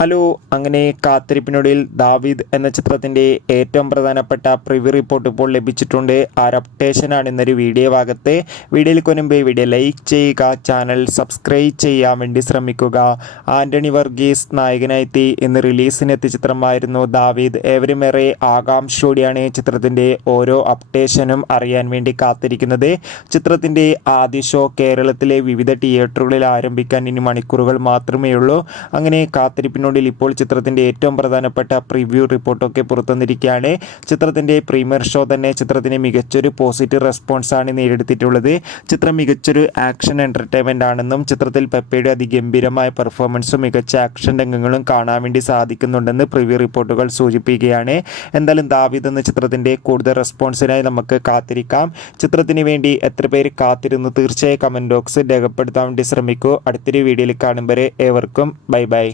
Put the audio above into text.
Hello, അങ്ങനെ കാത്തിരിപ്പിനൊടുവിൽ ദാവീദ് എന്ന ചിത്രത്തിൻ്റെ ഏറ്റവും പ്രധാനപ്പെട്ട പ്രിവ്യൂ റിപ്പോർട്ട് ഇപ്പോൾ ലഭിച്ചിട്ടുണ്ട്. ആ ഒരു അപ്ഡേഷനാണ് ഇന്നൊരു വീഡിയോ ഭാഗത്ത്. വീഡിയോയിൽ കൊനുമ്പ് വീഡിയോ ലൈക്ക് ചെയ്യുക, ചാനൽ സബ്സ്ക്രൈബ് ചെയ്യാൻ വേണ്ടി ശ്രമിക്കുക. ആൻ്റണി വർഗീസ് നായകനായെത്തി ഇന്ന് റിലീസിനെത്തിയ ചിത്രമായിരുന്നു ദാവീദ്. ഏവരുമേറെ ആകാംക്ഷയോടെയാണ് ചിത്രത്തിൻ്റെ ഓരോ അപ്ഡേഷനും അറിയാൻ വേണ്ടി കാത്തിരിക്കുന്നത്. ചിത്രത്തിൻ്റെ ആദ്യ ഷോ കേരളത്തിലെ വിവിധ തിയേറ്ററുകളിൽ ആരംഭിക്കാൻ ഇനി മണിക്കൂറുകൾ മാത്രമേ ഉള്ളൂ. അങ്ങനെ കാത്തിരിപ്പിനോട് ഇപ്പോൾ ചിത്രത്തിൻ്റെ ഏറ്റവും പ്രധാനപ്പെട്ട പ്രിവ്യൂ റിപ്പോർട്ടൊക്കെ പുറത്തുവന്നിരിക്കുകയാണ്. ചിത്രത്തിൻ്റെ പ്രീമിയർ ഷോ തന്നെ ചിത്രത്തിന് മികച്ചൊരു പോസിറ്റീവ് റെസ്പോൺസാണ് നേടിയെടുത്തിട്ടുള്ളത്. ചിത്രം മികച്ചൊരു ആക്ഷൻ എൻ്റർടൈൻമെൻ്റ് ആണെന്നും ചിത്രത്തിൽ പെപ്പയുടെ അതിഗംഭീരമായ പെർഫോമൻസും മികച്ച ആക്ഷൻ രംഗങ്ങളും കാണാൻ വേണ്ടി സാധിക്കുന്നുണ്ടെന്ന് പ്രിവ്യൂ റിപ്പോർട്ടുകൾ സൂചിപ്പിക്കുകയാണ്. എന്തായാലും ദാവീദ് എന്ന ചിത്രത്തിൻ്റെ കൂടുതൽ റെസ്പോൺസിനായി നമുക്ക് കാത്തിരിക്കാം. ചിത്രത്തിന് വേണ്ടി എത്ര പേര് കാത്തിരുന്നു തീർച്ചയായും കമൻറ്റ് ബോക്സിൽ രേഖപ്പെടുത്താൻ വേണ്ടി ശ്രമിക്കൂ. അടുത്തൊരു വീഡിയോയിൽ കാണും വരെ ഏവർക്കും ബൈ ബൈ.